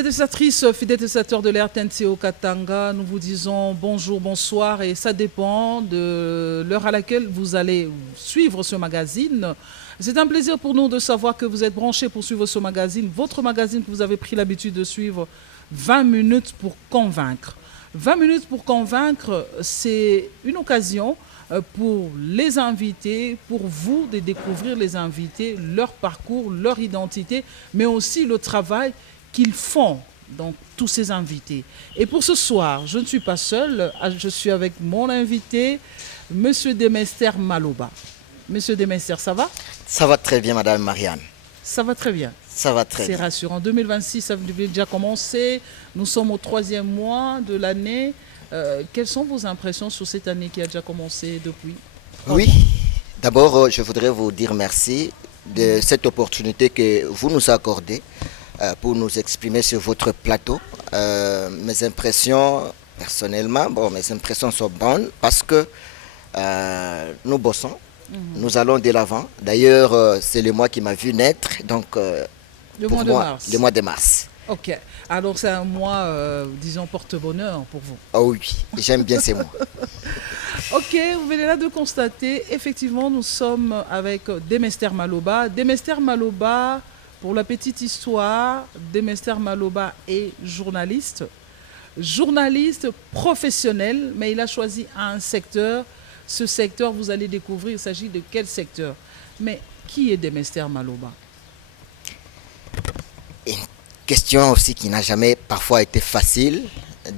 Fidèles téléspectatrices, fidèles téléspectateurs de l'RTNC Katanga, nous vous disons bonjour, bonsoir et ça dépend de l'heure à laquelle vous allez suivre ce magazine. C'est un plaisir pour nous de savoir que vous êtes branchés pour suivre ce magazine, votre magazine que vous avez pris l'habitude de suivre, 20 minutes pour convaincre. 20 minutes pour convaincre, c'est une occasion pour les invités, pour vous de découvrir les invités, leur parcours, leur identité, mais aussi le travail qu'ils font, donc tous ces invités. Et pour ce soir, je ne suis pas seul, je suis avec mon invité, Monsieur Demester Maloba. Monsieur Demester, ça va? Ça va très bien, Madame Marianne. Ça va très bien. Ça va très bien. C'est rassurant. 2026, ça devait déjà commencer. Nous sommes au 3e mois de l'année. Quelles sont vos impressions sur cette année qui a déjà commencé depuis? Oui, d'abord, je voudrais vous dire merci de cette opportunité que vous nous accordez pour nous exprimer sur votre plateau. Mes impressions, personnellement, mes impressions sont bonnes parce que nous bossons, nous allons de l'avant. D'ailleurs, c'est le mois qui m'a vu naître, donc Le pour mois de moi, mars. le mois de mars. Ok. Alors c'est un mois, disons, porte-bonheur pour vous. Oh oui, j'aime bien ces mois. Ok, vous venez là de constater, effectivement, nous sommes avec Demester Maloba. Demester Maloba, pour la petite histoire, Demester Maloba est journaliste. Journaliste professionnel, mais il a choisi un secteur. Ce secteur, vous allez découvrir, il s'agit de quel secteur? Mais qui est Demester Maloba? Une question aussi qui n'a jamais parfois été facile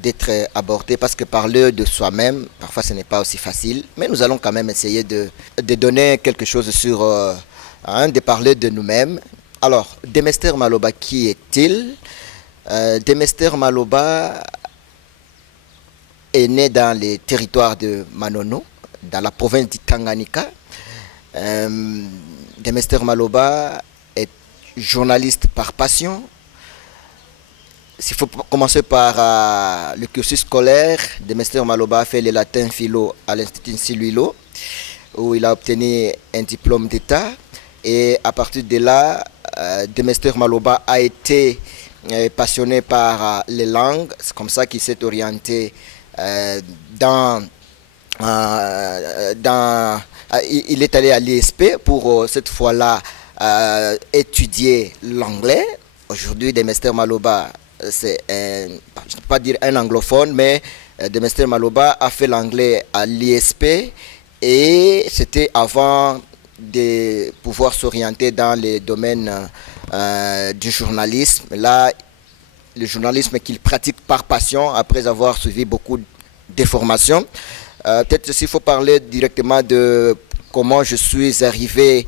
d'être abordée parce que parler de soi-même, parfois ce n'est pas aussi facile, mais nous allons quand même essayer de donner quelque chose sur, de parler de nous-mêmes. Alors, Demester Maloba, qui est-il? Demester Maloba est né dans les territoires de Manono, dans la province du Tanganyika. Demester Maloba est journaliste par passion. S'il faut commencer par le cursus scolaire, Demester Maloba a fait le latin philo à l'Institut Siluilo, où il a obtenu un diplôme d'État. Et à partir de là, Demester Maloba a été passionné par les langues. C'est comme ça qu'il s'est orienté il est allé à l'ISP pour cette fois-là étudier l'anglais. Aujourd'hui, Demester Maloba, c'est je ne peux pas dire un anglophone, mais Demester Maloba a fait l'anglais à l'ISP et c'était avant de pouvoir s'orienter dans les domaines du journalisme. Là, le journalisme qu'il pratique par passion après avoir suivi beaucoup de formations. Peut-être s'il faut parler directement de comment je suis arrivé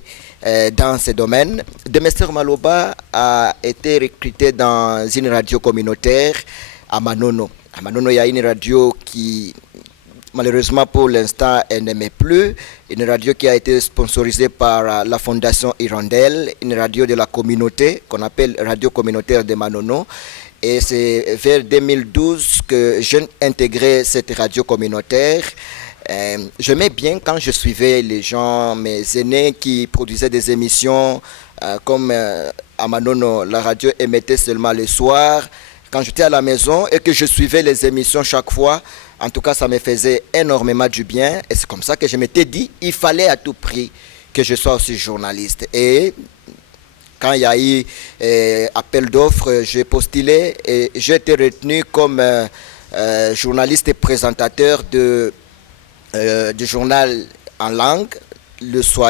dans ces domaines. Demester Maloba a été recruté dans une radio communautaire à Manono. À Manono, il y a une radio qui, malheureusement pour l'instant, elle n'aimait plus. Une radio qui a été sponsorisée par la Fondation Hirondelle, une radio de la communauté qu'on appelle Radio Communautaire de Manono. Et c'est vers 2012 que j'ai intégré cette radio communautaire. J'aimais bien quand je suivais les gens, mes aînés qui produisaient des émissions comme à Manono, la radio émettait seulement le soir. Quand j'étais à la maison et que je suivais les émissions chaque fois, en tout cas ça me faisait énormément du bien. Et c'est comme ça que je m'étais dit, il fallait à tout prix que je sois aussi journaliste. Et quand il y a eu appel d'offres, j'ai postulé et j'ai été retenu comme journaliste et présentateur du journal en langue.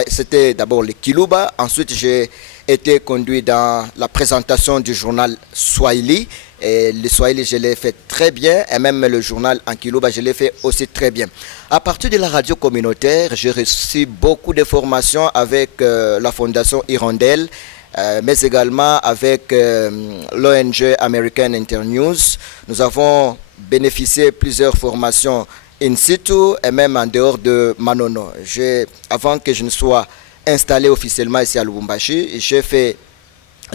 C'était d'abord le Kiluba, ensuite j'ai été conduit dans la présentation du journal Swahili. Et le Swahili, je l'ai fait très bien, et même le journal en Kiluba, je l'ai fait aussi très bien. À partir de la radio communautaire, j'ai reçu beaucoup de formations avec la Fondation Hirondelle, mais également avec l'ONG American Internews. Nous avons bénéficié de plusieurs formations in situ et même en dehors de Manono. Avant que je ne sois installé officiellement ici à Lubumbashi, j'ai fait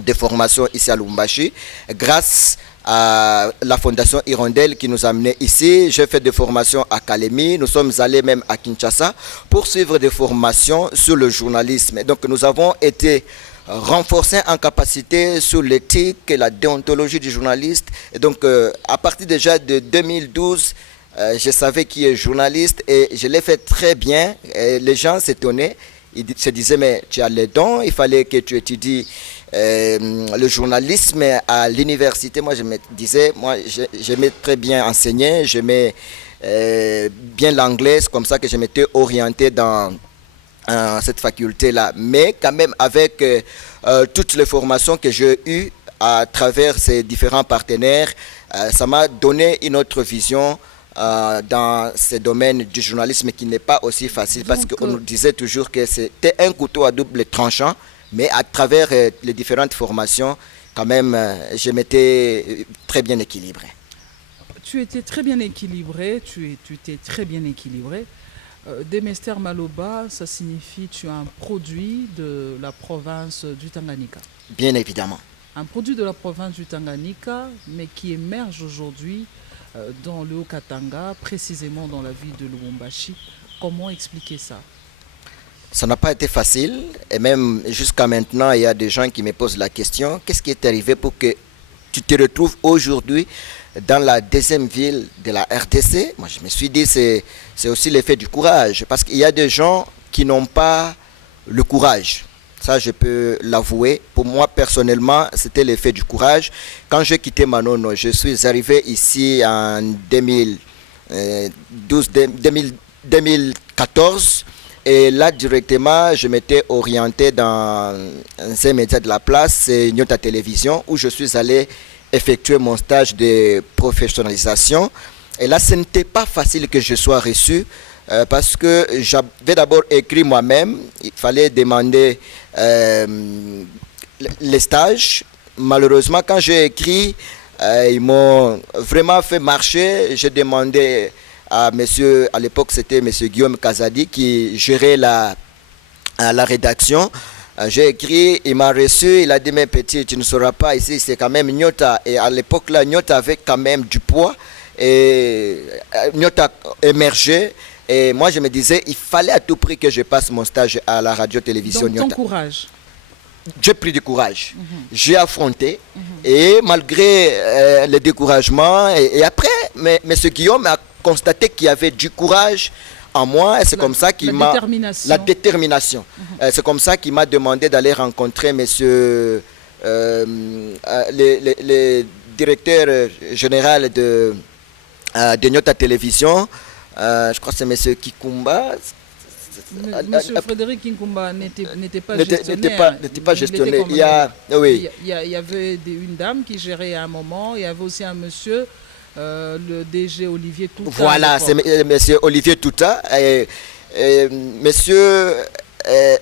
des formations ici à Lubumbashi grâce à la Fondation Hirondelle qui nous a amenés ici. J'ai fait des formations à Kalemi. Nous sommes allés même à Kinshasa pour suivre des formations sur le journalisme. Donc nous avons été renforcés en capacité sur l'éthique et la déontologie du journaliste. Et donc à partir déjà de 2012, je savais qui est journaliste et je l'ai fait très bien. Et les gens s'étonnaient. Ils se disaient, mais tu as les dons, il fallait que tu étudies le journalisme à l'université. Moi, je me disais, moi, j'aimais très bien enseigner, j'aimais bien l'anglais, c'est comme ça que je m'étais orienté dans cette faculté-là. Mais quand même, avec toutes les formations que j'ai eues à travers ces différents partenaires, ça m'a donné une autre vision dans ce domaine du journalisme qui n'est pas aussi facile. Donc, parce qu'on nous disait toujours que c'était un couteau à double tranchant, mais à travers les différentes formations, quand même, je m'étais très bien équilibré. Tu étais très bien équilibré, tu t'es très bien équilibré. Demester Maloba, ça signifie tu es un produit de la province du Tanganyika. Bien évidemment. Un produit de la province du Tanganyika, mais qui émerge aujourd'hui dans le Haut-Katanga, précisément dans la ville de Lubumbashi. Comment expliquer ça? Ça n'a pas été facile et même jusqu'à maintenant, il y a des gens qui me posent la question, qu'est-ce qui est arrivé pour que tu te retrouves aujourd'hui dans la deuxième ville de la RDC? Moi, je me suis dit, c'est aussi l'effet du courage parce qu'il y a des gens qui n'ont pas le courage. Ça, je peux l'avouer. Pour moi, personnellement, c'était l'effet du courage. Quand j'ai quitté Manono, je suis arrivé ici en 2014. Et là, directement, je m'étais orienté dans un média de la place, c'est Nyota Télévision, où je suis allé effectuer mon stage de professionnalisation. Et là, ce n'était pas facile que je sois reçu. Parce que j'avais d'abord écrit moi-même, il fallait demander les stages. Malheureusement, quand j'ai écrit, ils m'ont vraiment fait marcher. J'ai demandé à monsieur, à l'époque c'était monsieur Guillaume Kazadi qui gérait la rédaction. J'ai écrit, il m'a reçu, il a dit, mais petit, tu ne sauras pas ici, c'est quand même Nyota. Et à l'époque là, Nyota avait quand même du poids et Nyota émergeait. Et moi, je me disais, il fallait à tout prix que je passe mon stage à la radio-télévision. Donc, ton courage? J'ai pris du courage. J'ai affronté. Et malgré le découragement, et après, M. Guillaume a constaté qu'il y avait du courage en moi. Et c'est comme ça qu'il m'a... La détermination. C'est comme ça qu'il m'a demandé d'aller rencontrer monsieur... le directeur général de Nyota Télévision. Je crois que c'est M. Kikumba. Monsieur Frédéric Kikumba n'était pas gestionnaire. N'était pas gestionnaire. Il y avait une dame qui gérait à un moment. Il y avait aussi un monsieur, le DG Olivier Touta. Voilà, c'est M. Olivier Touta. Monsieur,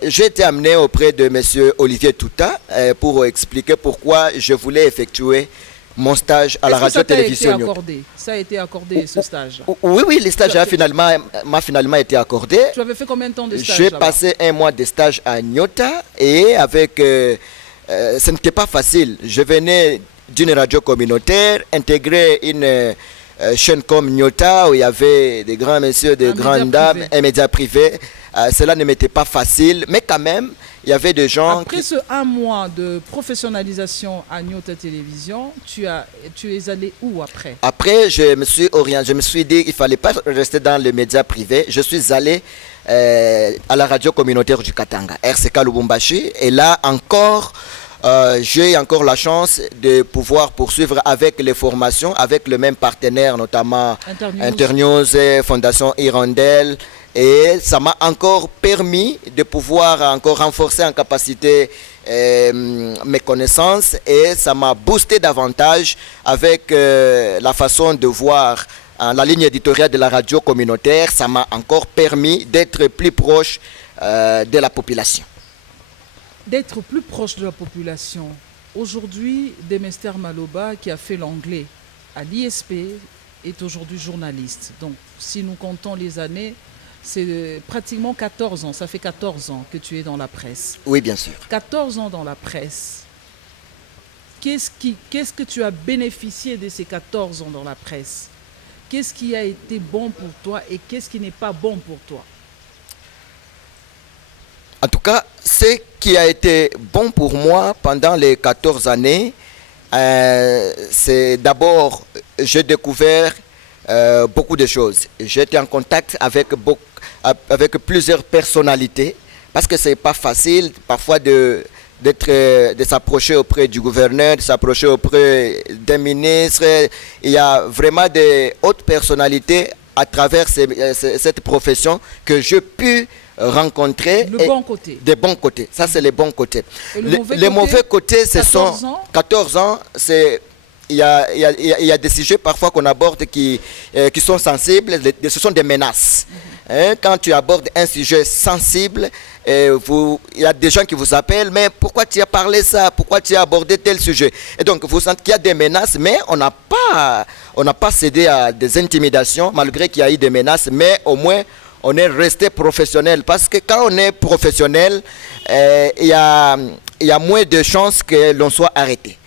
j'ai été amené auprès de M. Olivier Touta pour expliquer pourquoi je voulais effectuer mon stage à la radio-télévision. Ça a été accordé, ce stage? Oui, le stage m'a finalement été accordé. Tu avais fait combien de temps de stage? J'ai passé un mois de stage à Nyota et avec... ce n'était pas facile. Je venais d'une radio communautaire, intégrer une chaîne comme Nyota où il y avait des grands messieurs, des grandes dames, un média privé. Cela ne m'était pas facile, mais quand même, il y avait des gens... Après ce un mois de professionnalisation à Nyota Télévision, tu es allé où après? Après, je me suis orienté, je me suis dit qu'il ne fallait pas rester dans le média privé. Je suis allé à la radio communautaire du Katanga, RCK Lubumbashi. Et là encore, j'ai encore la chance de pouvoir poursuivre avec les formations, avec le même partenaire, notamment Internews, Fondation Hirondelle. Et ça m'a encore permis de pouvoir encore renforcer en capacité mes connaissances et ça m'a boosté davantage avec la façon de voir la ligne éditoriale de la radio communautaire. Ça m'a encore permis d'être plus proche de la population. D'être plus proche de la population. Aujourd'hui, Demester Maloba, qui a fait l'anglais à l'ISP, est aujourd'hui journaliste. Donc, si nous comptons les années, c'est pratiquement 14 ans. Ça fait 14 ans que tu es dans la presse. Oui, bien sûr. 14 ans dans la presse. qu'est-ce que tu as bénéficié de ces 14 ans dans la presse? Qu'est-ce qui a été bon pour toi et qu'est-ce qui n'est pas bon pour toi? En tout cas, ce qui a été bon pour moi pendant les 14 années, c'est d'abord, j'ai découvert beaucoup de choses. J'ai été en contact avec plusieurs personnalités, parce que ce n'est pas facile parfois de s'approcher auprès du gouverneur, de s'approcher auprès des ministres. Il y a vraiment des hautes personnalités à travers cette profession que j'ai pu rencontrer. Bon côté. Des bons côtés. Ça, c'est les bons côtés. Les mauvais côtés, ce sont 14 ans. Il y a des sujets parfois qu'on aborde qui sont sensibles. Ce sont des menaces. Quand tu abordes un sujet sensible, il y a des gens qui vous appellent, mais pourquoi tu as parlé ça? Pourquoi tu as abordé tel sujet? Et donc, vous sentez qu'il y a des menaces, mais on n'a pas cédé à des intimidations, malgré qu'il y a eu des menaces, mais au moins, on est resté professionnel. Parce que quand on est professionnel, il y a moins de chances que l'on soit arrêté.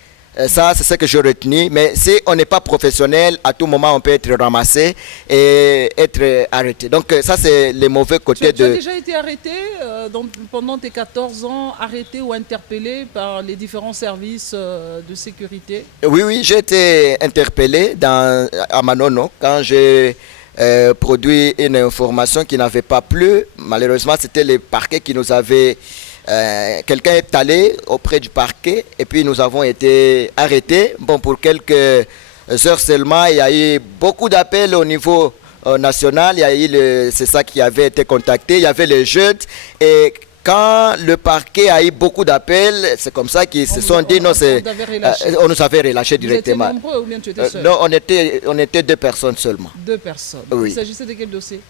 Ça, c'est ce que je retiens. Mais si on n'est pas professionnel, à tout moment, on peut être ramassé et être arrêté. Donc, ça, c'est les mauvais côtés tu as déjà été arrêté pendant tes 14 ans, arrêté ou interpellé par les différents services de sécurité? Oui, j'ai été interpellé à Manono quand j'ai produit une information qui n'avait pas plu. Malheureusement, c'était le parquet qui nous avait... quelqu'un est allé auprès du parquet et puis nous avons été arrêtés. Bon, pour quelques heures seulement, il y a eu beaucoup d'appels au niveau national. Il y a eu c'est ça qui avait été contacté. Il y avait les jeunes et quand le parquet a eu beaucoup d'appels, c'est comme ça qu'ils se sont dit non, on nous avait relâché directement. Vous étiez nombreux ou bien tu étais seul? Non, on était 2 personnes seulement. 2 personnes. Oui. Il s'agissait de quel dossier?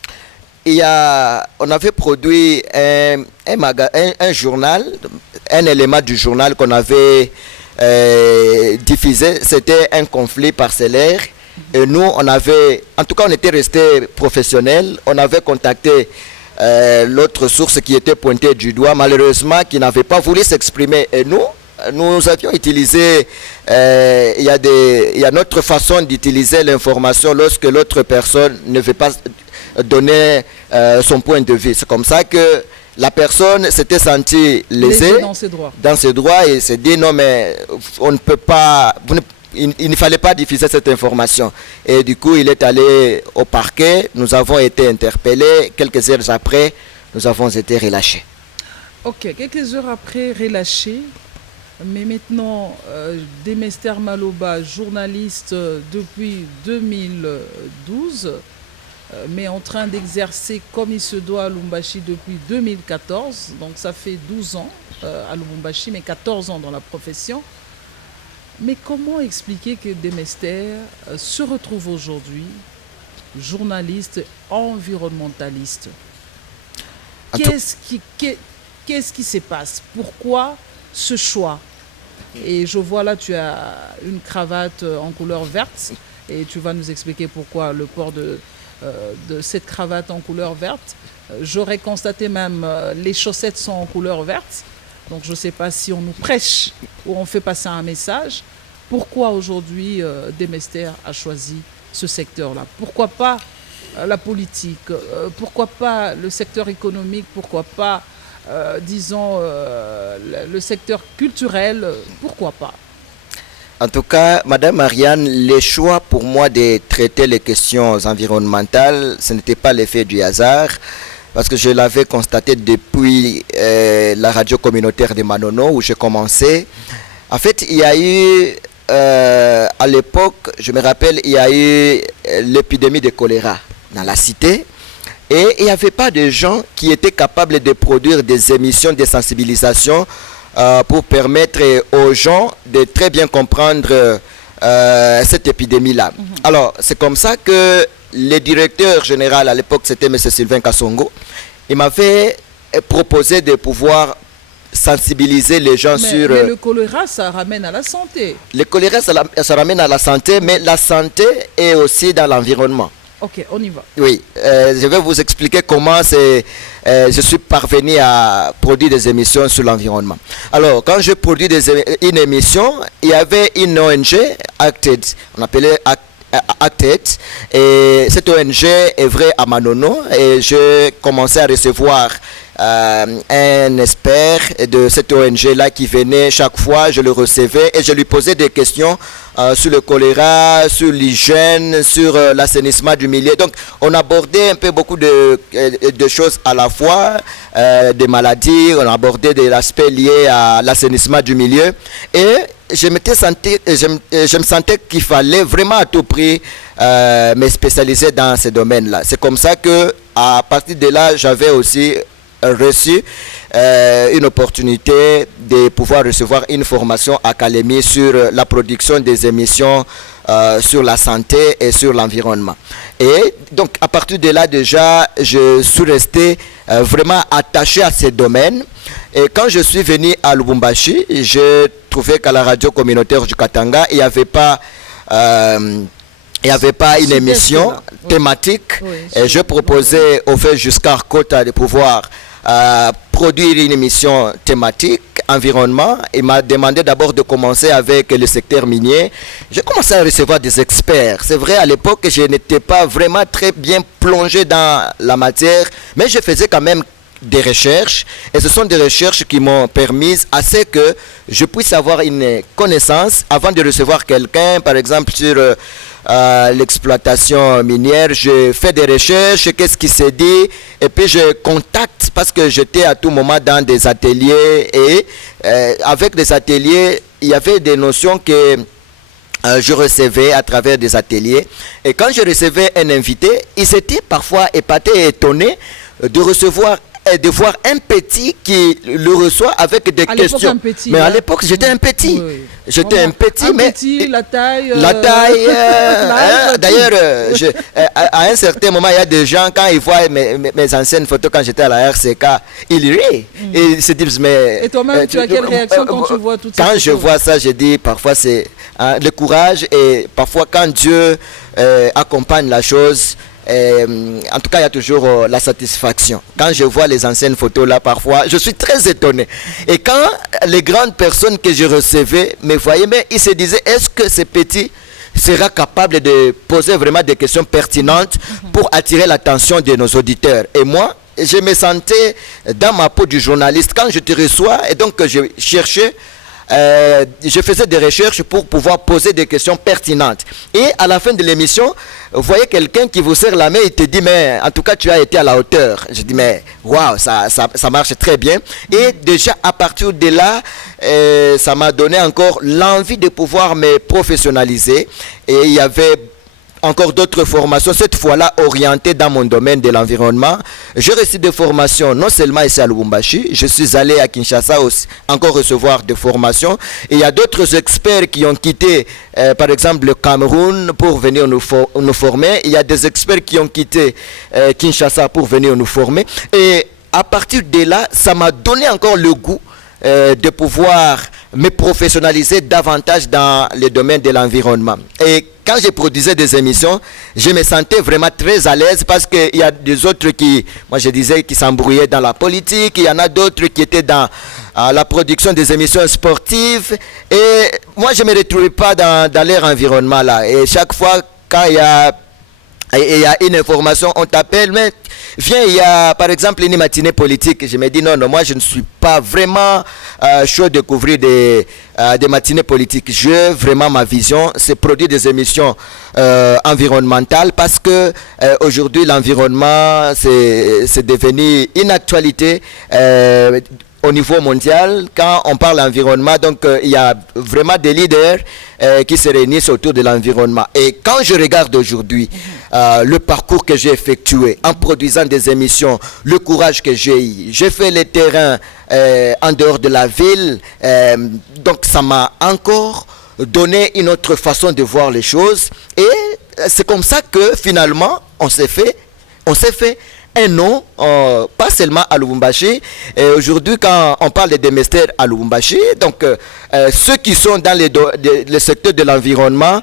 On avait produit un journal, un élément du journal qu'on avait diffusé. C'était un conflit parcellaire. Et nous, en tout cas, on était restés professionnels. On avait contacté l'autre source qui était pointée du doigt, malheureusement, qui n'avait pas voulu s'exprimer. Et nous avions utilisé, il y a notre façon d'utiliser l'information lorsque l'autre personne ne veut pas donner son point de vue. C'est comme ça que la personne s'était sentie lésée dans ses droits et s'est dit non, mais on ne peut pas, il ne fallait pas diffuser cette information. Et du coup, il est allé au parquet, nous avons été interpellés. Quelques heures après, nous avons été relâchés. Ok, quelques heures après, relâchés. Mais maintenant, Demester Maloba, journaliste depuis 2012, mais en train d'exercer comme il se doit à Lubumbashi depuis 2014. Donc ça fait 12 ans à Lubumbashi, mais 14 ans dans la profession. Mais comment expliquer que Demester se retrouve aujourd'hui journaliste environnementaliste? Qu'est-ce qui se passe? Pourquoi ce choix? Et je vois là, tu as une cravate en couleur verte et tu vas nous expliquer pourquoi le port de cette cravate en couleur verte. J'aurais constaté même les chaussettes sont en couleur verte. Donc je ne sais pas si on nous prêche ou on fait passer un message. Pourquoi aujourd'hui Demester a choisi ce secteur-là? Pourquoi pas la politique? Pourquoi pas le secteur économique? Pourquoi pas, disons, le secteur culturel? Pourquoi pas? En tout cas, Madame Marianne, le choix pour moi de traiter les questions environnementales, ce n'était pas l'effet du hasard, parce que je l'avais constaté depuis la radio communautaire de Manono où j'ai commencé. En fait, il y a eu, à l'époque, je me rappelle, il y a eu l'épidémie de choléra dans la cité. Et il n'y avait pas de gens qui étaient capables de produire des émissions de sensibilisation pour permettre aux gens de très bien comprendre cette épidémie-là. Alors, c'est comme ça que le directeur général à l'époque, c'était M. Sylvain Kassongo, il m'avait proposé de pouvoir sensibiliser les gens sur... Mais le choléra, ça ramène à la santé. Le choléra, ça ramène à la santé, mais la santé est aussi dans l'environnement. Ok, on y va. Oui, je vais vous expliquer comment je suis parvenu à produire des émissions sur l'environnement. Alors, quand je produis une émission, il y avait une ONG, Acted, on appelait Acted, et cette ONG est vraie à Manono, et j'ai commencé à recevoir un expert de cette ONG-là qui venait chaque fois, je le recevais et je lui posais des questions sur le choléra, sur l'hygiène, sur l'assainissement du milieu. Donc, on abordait un peu beaucoup de choses à la fois, des maladies, on abordait des aspects liés à l'assainissement du milieu. Et je me sentais qu'il fallait vraiment à tout prix me spécialiser dans ces domaines-là. C'est comme ça que, à partir de là, j'avais aussi reçu une opportunité de pouvoir recevoir une formation académique sur la production des émissions sur la santé et sur l'environnement. Et donc à partir de là déjà, je suis resté vraiment attaché à ces domaines. Et quand je suis venu à Lubumbashi, j'ai trouvé qu'à la radio communautaire du Katanga, il n'y avait pas une émission thématique. Et je proposais au fait jusqu'à Kota de pouvoir produire une émission thématique environnement. Il m'a demandé d'abord de commencer avec le secteur minier. J'ai commencé à recevoir des experts. C'est vrai, à l'époque, je n'étais pas vraiment très bien plongé dans la matière, mais je faisais quand même des recherches, et ce sont des recherches qui m'ont permis assez que je puisse avoir une connaissance avant de recevoir quelqu'un, par exemple sur l'exploitation minière. Je fais des recherches, qu'est-ce qui s'est dit, et puis je contacte parce que j'étais à tout moment dans des ateliers, et avec des ateliers, il y avait des notions que je recevais à travers des ateliers, et quand je recevais un invité, ils étaient parfois épatés et étonnés de recevoir et de voir un petit qui le reçoit avec des questions. Mais à l'époque, j'étais un petit. Oui. J'étais un petit, mais la taille. D'ailleurs, à un certain moment, il y a des gens, quand ils voient mes anciennes photos quand j'étais à la RCK, ils rient. Et ils se disent, mais. Et toi-même, tu as quelle réaction quand tu vois toutes ces photos? Quand je vois ça, je dis, parfois, c'est le courage, et parfois, quand Dieu accompagne la chose, en tout cas, il y a toujours la satisfaction. Quand je vois les anciennes photos là, parfois, je suis très étonné. Et quand les grandes personnes que je recevais me voyaient, mais ils se disaient, est-ce que ce petit sera capable de poser vraiment des questions pertinentes pour attirer l'attention de nos auditeurs? Et moi, je me sentais dans ma peau du journaliste. Quand je te reçois, et donc je cherchais, je faisais des recherches pour pouvoir poser des questions pertinentes. Et à la fin de l'émission, vous voyez quelqu'un qui vous serre la main et te dit, mais en tout cas, tu as été à la hauteur. Je dis, mais waouh, ça marche très bien. Et déjà, à partir de là, ça m'a donné encore l'envie de pouvoir me professionnaliser. Et il y avait encore d'autres formations, cette fois-là orientées dans mon domaine de l'environnement. J'ai reçu des formations non seulement ici à Lubumbashi, je suis allé à Kinshasa aussi, encore recevoir des formations. Et il y a d'autres experts qui ont quitté, par exemple, le Cameroun pour venir nous former. Il y a des experts qui ont quitté Kinshasa pour venir nous former. Et à partir de là, ça m'a donné encore le goût de pouvoir me professionnaliser davantage dans le domaine de l'environnement. Et quand je produisais des émissions, je me sentais vraiment très à l'aise parce qu'il y a des autres qui, moi je disais, qui s'embrouillaient dans la politique, il y en a d'autres qui étaient dans la production des émissions sportives, et moi je ne me retrouvais pas dans leur environnement là. Et chaque fois quand il y a une information, on t'appelle, mais viens, il y a par exemple une matinée politique. Je me dis non, moi je ne suis pas vraiment chaud de couvrir des matinées politiques. Vraiment ma vision, c'est produire des émissions environnementales, parce que aujourd'hui l'environnement c'est devenu une actualité au niveau mondial. Quand on parle d'environnement, donc il y a vraiment des leaders qui se réunissent autour de l'environnement. Et quand je regarde aujourd'hui le parcours que j'ai effectué en produisant des émissions, le courage que j'ai eu, j'ai fait les terrains en dehors de la ville, donc ça m'a encore donné une autre façon de voir les choses. Et c'est comme ça que finalement on s'est fait un nom, pas seulement à Lubumbashi. Et aujourd'hui, quand on parle des mestères à Lubumbashi, donc ceux qui sont dans le secteur de l'environnement,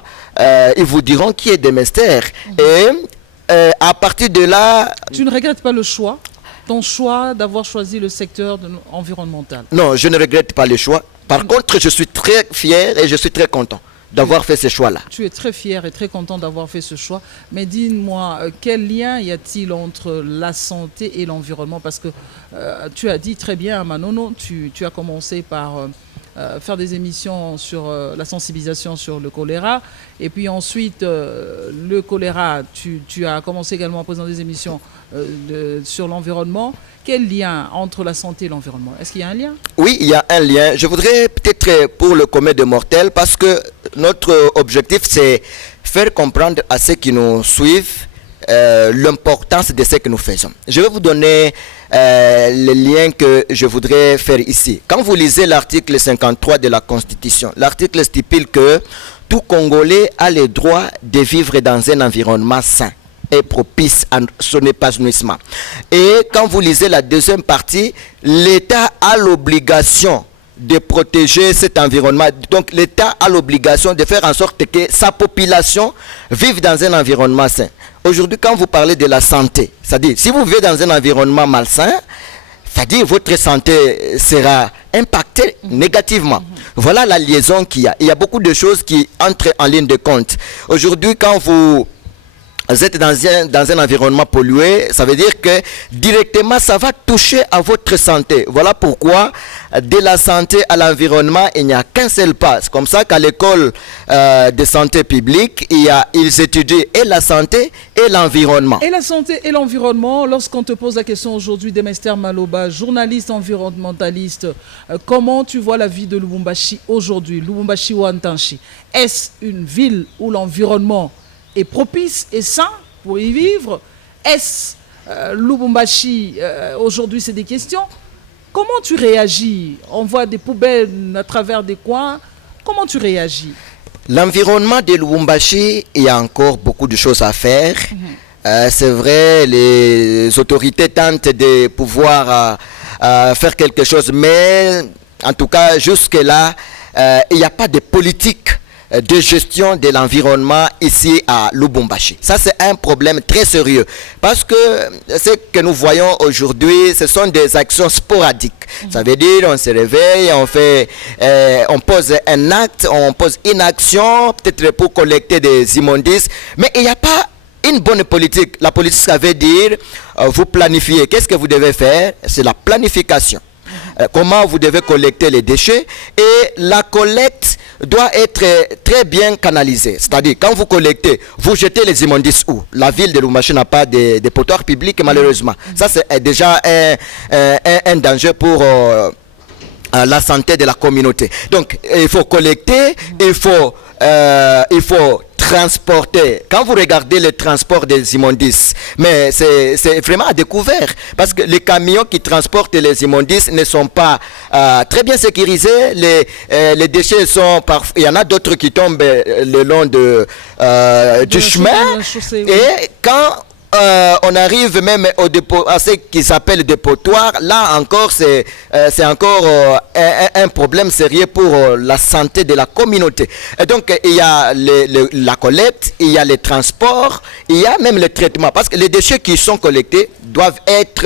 ils vous diront qui est des mestères. Et à partir de là... Tu ne regrettes pas le choix, ton choix d'avoir choisi le secteur environnemental? Non, je ne regrette pas le choix. Par contre, je suis très fier et je suis très content d'avoir fait ce choix-là. Tu es très fier et très content d'avoir fait ce choix. Mais dis-moi, quel lien y a-t-il entre la santé et l'environnement? Parce que tu as dit très bien, Manono, tu as commencé par faire des émissions sur la sensibilisation sur le choléra. Et puis ensuite, le choléra, tu as commencé également à présenter des émissions sur l'environnement. Quel lien entre la santé et l'environnement? Est-ce qu'il y a un lien? Oui, il y a un lien. Je voudrais peut-être pour le commun des mortels, parce que notre objectif, c'est faire comprendre à ceux qui nous suivent l'importance de ce que nous faisons. Je vais vous donner le lien que je voudrais faire ici. Quand vous lisez l'article 53 de la Constitution, l'article stipule que tout Congolais a le droit de vivre dans un environnement sain et propice à son épanouissement. Et quand vous lisez la deuxième partie, l'État a l'obligation de protéger cet environnement. Donc l'État a l'obligation de faire en sorte que sa population vive dans un environnement sain. Aujourd'hui, quand vous parlez de la santé, c'est-à-dire si vous vivez dans un environnement malsain, c'est-à-dire votre santé sera impactée négativement. Voilà la liaison qu'il y a. Il y a beaucoup de choses qui entrent en ligne de compte. Aujourd'hui, quand vous êtes dans un environnement pollué, ça veut dire que directement ça va toucher à votre santé. Voilà pourquoi de la santé à l'environnement, il n'y a qu'un seul pas. C'est comme ça qu'à l'école de santé publique, ils étudient et la santé et l'environnement. Et la santé et l'environnement, lorsqu'on te pose la question aujourd'hui, Demester Maloba, journaliste environnementaliste, comment tu vois la vie de Lubumbashi aujourd'hui, Lubumbashi ou Antanchi? Est-ce une ville où l'environnement est propice et sain pour y vivre? Est-ce Lubumbashi, aujourd'hui c'est des questions. Comment tu réagis? On voit des poubelles à travers des coins. Comment tu réagis? L'environnement de Lubumbashi, il y a encore beaucoup de choses à faire. C'est vrai, les autorités tentent de pouvoir faire quelque chose, mais en tout cas, jusque-là, il n'y a pas de politique de gestion de l'environnement ici à Lubumbashi. Ça, c'est un problème très sérieux parce que ce que nous voyons aujourd'hui, ce sont des actions sporadiques. Ça veut dire, on se réveille, on pose un acte, on pose une action, peut-être pour collecter des immondices, mais il n'y a pas une bonne politique. La politique, ça veut dire, vous planifiez. Qu'est-ce que vous devez faire? C'est la planification. Comment vous devez collecter les déchets, et la collecte doit être très bien canalisée. C'est-à-dire, quand vous collectez, vous jetez les immondices où? La ville de Lubumbashi n'a pas de potoir public, malheureusement. Ça, c'est déjà un danger pour la santé de la communauté. Donc, il faut collecter, il faut transporter. Quand vous regardez le transport des immondices, mais c'est vraiment à découvert, parce que les camions qui transportent les immondices ne sont pas très bien sécurisés. Les déchets sont parfois, il y en a d'autres qui tombent le long du chemin. Chaussée, oui. Et quand on arrive même au dépôt, à ce qui s'appelle dépotoir, là encore c'est encore un problème sérieux pour la santé de la communauté. Et donc il y a la collecte, il y a les transports, il y a même le traitement, parce que les déchets qui sont collectés doivent être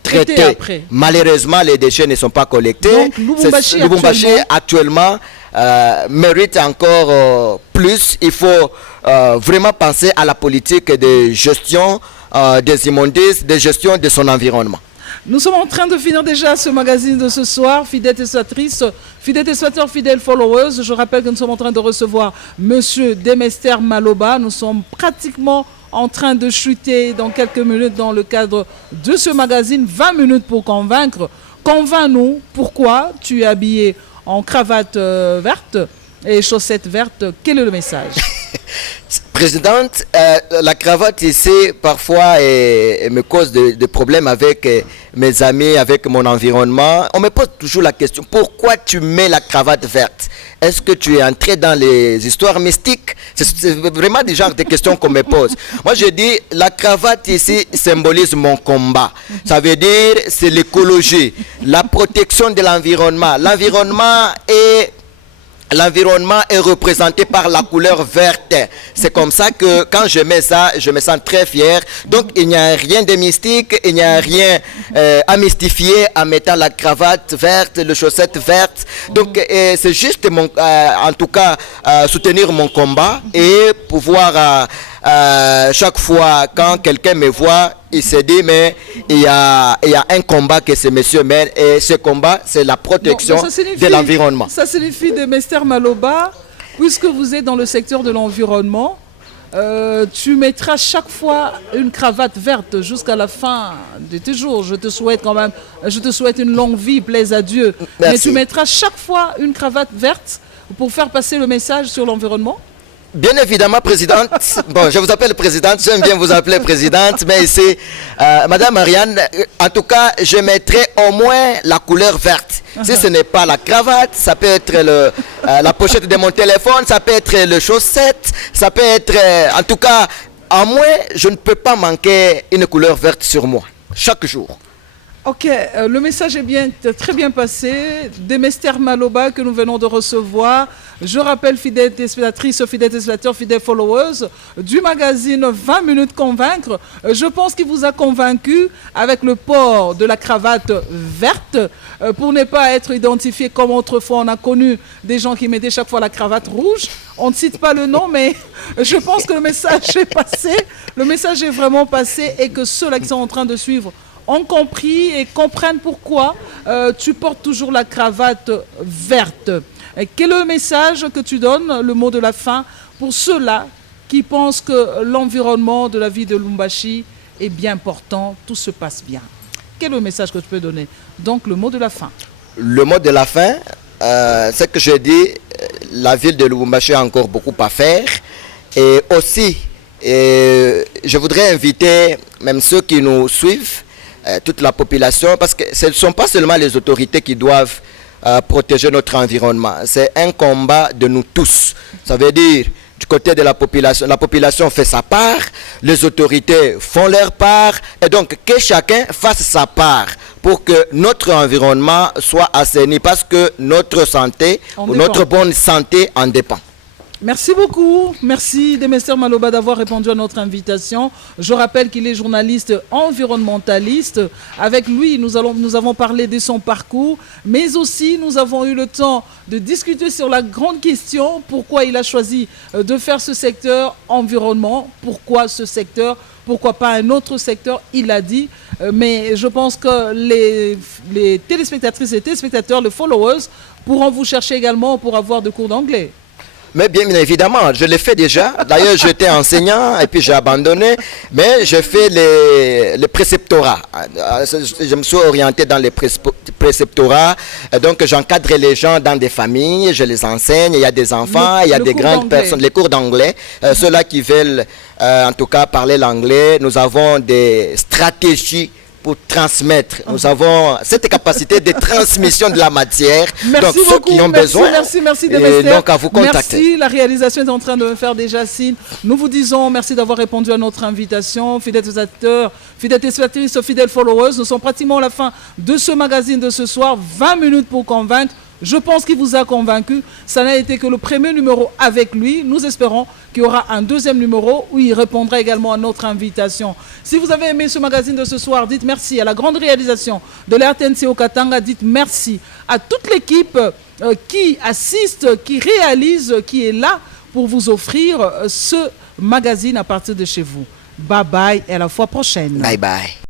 traités. Malheureusement, les déchets ne sont pas collectés. Donc Lubumbashi actuellement mérite encore plus. Il faut vraiment penser à la politique de gestion des immondices, de gestion de son environnement. Nous sommes en train de finir déjà ce magazine de ce soir, fidèles téléspectatrices, fidèles téléspectateurs, fidèles followers. Je rappelle que nous sommes en train de recevoir Monsieur Demester Maloba. Nous sommes pratiquement en train de chuter dans quelques minutes dans le cadre de ce magazine 20 minutes pour convaincre. Convainc-nous pourquoi tu es habillé en cravate verte et chaussettes vertes. Quel est le message? Présidente, la cravate ici parfois me cause des problèmes avec mes amis, avec mon environnement. On me pose toujours la question, pourquoi tu mets la cravate verte? Est-ce que tu es entré dans les histoires mystiques? C'est vraiment des genres de questions qu'on me pose. Moi je dis, la cravate ici symbolise mon combat. Ça veut dire, c'est l'écologie, la protection de l'environnement. L'environnement est l'environnement est représenté par la couleur verte. C'est comme ça que quand je mets ça, je me sens très fier. Donc il n'y a rien de mystique, il n'y a rien à mystifier en mettant la cravate verte, les chaussettes vertes. Donc c'est juste en tout cas soutenir mon combat et pouvoir chaque fois quand quelqu'un me voit, il se dit mais il y a un combat que ce monsieur mène et ce combat c'est la protection de l'environnement. Ça signifie de Mester Maloba, puisque vous êtes dans le secteur de l'environnement, tu mettras chaque fois une cravate verte jusqu'à la fin de tes jours. Je te souhaite quand même, je te souhaite une longue vie, plaise à Dieu. Merci. Mais tu mettras chaque fois une cravate verte pour faire passer le message sur l'environnement. Bien évidemment, présidente. Bon, je vous appelle présidente, j'aime bien vous appeler présidente, mais ici, Madame Marianne, en tout cas, je mettrai au moins la couleur verte. Si ce n'est pas la cravate, ça peut être la pochette de mon téléphone, ça peut être le chaussette, ça peut être, en tout cas, au moins, je ne peux pas manquer une couleur verte sur moi, chaque jour. Ok, le message est très bien passé. Des Mester Maloba que nous venons de recevoir. Je rappelle, fidèles téléspectatrices, fidèles téléspectateurs, fidèles followers du magazine 20 minutes convaincre. Je pense qu'il vous a convaincu avec le port de la cravate verte pour ne pas être identifié comme autrefois. On a connu des gens qui mettaient chaque fois la cravate rouge. On ne cite pas le nom, mais je pense que le message est passé. Le message est vraiment passé et que ceux-là qui sont en train de suivre ont compris et comprennent pourquoi tu portes toujours la cravate verte. Et quel est le message que tu donnes, le mot de la fin, pour ceux-là qui pensent que l'environnement de la vie de Lubumbashi est bien important, tout se passe bien? Quel est le message que tu peux donner? Donc le mot de la fin. Le mot de la fin, c'est que je dis, la ville de Lubumbashi a encore beaucoup à faire. Et aussi, je voudrais inviter même ceux qui nous suivent, toute la population, parce que ce ne sont pas seulement les autorités qui doivent protéger notre environnement. C'est un combat de nous tous. Ça veut dire, du côté de la population fait sa part, les autorités font leur part, et donc que chacun fasse sa part pour que notre environnement soit assaini, parce que notre santé, ou notre bonne santé en dépend. Merci beaucoup. Merci de Mester Maloba d'avoir répondu à notre invitation. Je rappelle qu'il est journaliste environnementaliste. Avec lui, nous avons parlé de son parcours, mais aussi nous avons eu le temps de discuter sur la grande question, pourquoi il a choisi de faire ce secteur environnement, pourquoi ce secteur, pourquoi pas un autre secteur, il a dit. Mais je pense que les téléspectatrices et téléspectateurs, les followers, pourront vous chercher également pour avoir des cours d'anglais. Mais bien évidemment, je l'ai fait déjà. D'ailleurs, j'étais enseignant et puis j'ai abandonné. Mais j'ai fait les préceptorats. Je me suis orienté dans les préceptorats. Donc, j'encadre les gens dans des familles, je les enseigne. Il y a des enfants, il y a des grandes personnes. Les cours d'anglais. Ceux-là qui veulent, en tout cas, parler l'anglais. Nous avons des stratégies pour transmettre. Nous avons cette capacité de transmission de la matière. Merci donc, beaucoup. Ceux qui ont besoin, merci de Mester. Donc, à vous contacter. Merci. La réalisation est en train de me faire déjà signe. Nous vous disons merci d'avoir répondu à notre invitation. Fidèles téléspectateurs, fidèles téléspectatrices, fidèles followers, nous sommes pratiquement à la fin de ce magazine de ce soir. 20 minutes pour convaincre. Je pense qu'il vous a convaincu. Ça n'a été que le premier numéro avec lui. Nous espérons qu'il y aura un deuxième numéro où il répondra également à notre invitation. Si vous avez aimé ce magazine de ce soir, dites merci à la grande réalisation de l'RTNC au Katanga. Dites merci à toute l'équipe qui assiste, qui réalise, qui est là pour vous offrir ce magazine à partir de chez vous. Bye bye et à la fois prochaine. Bye bye.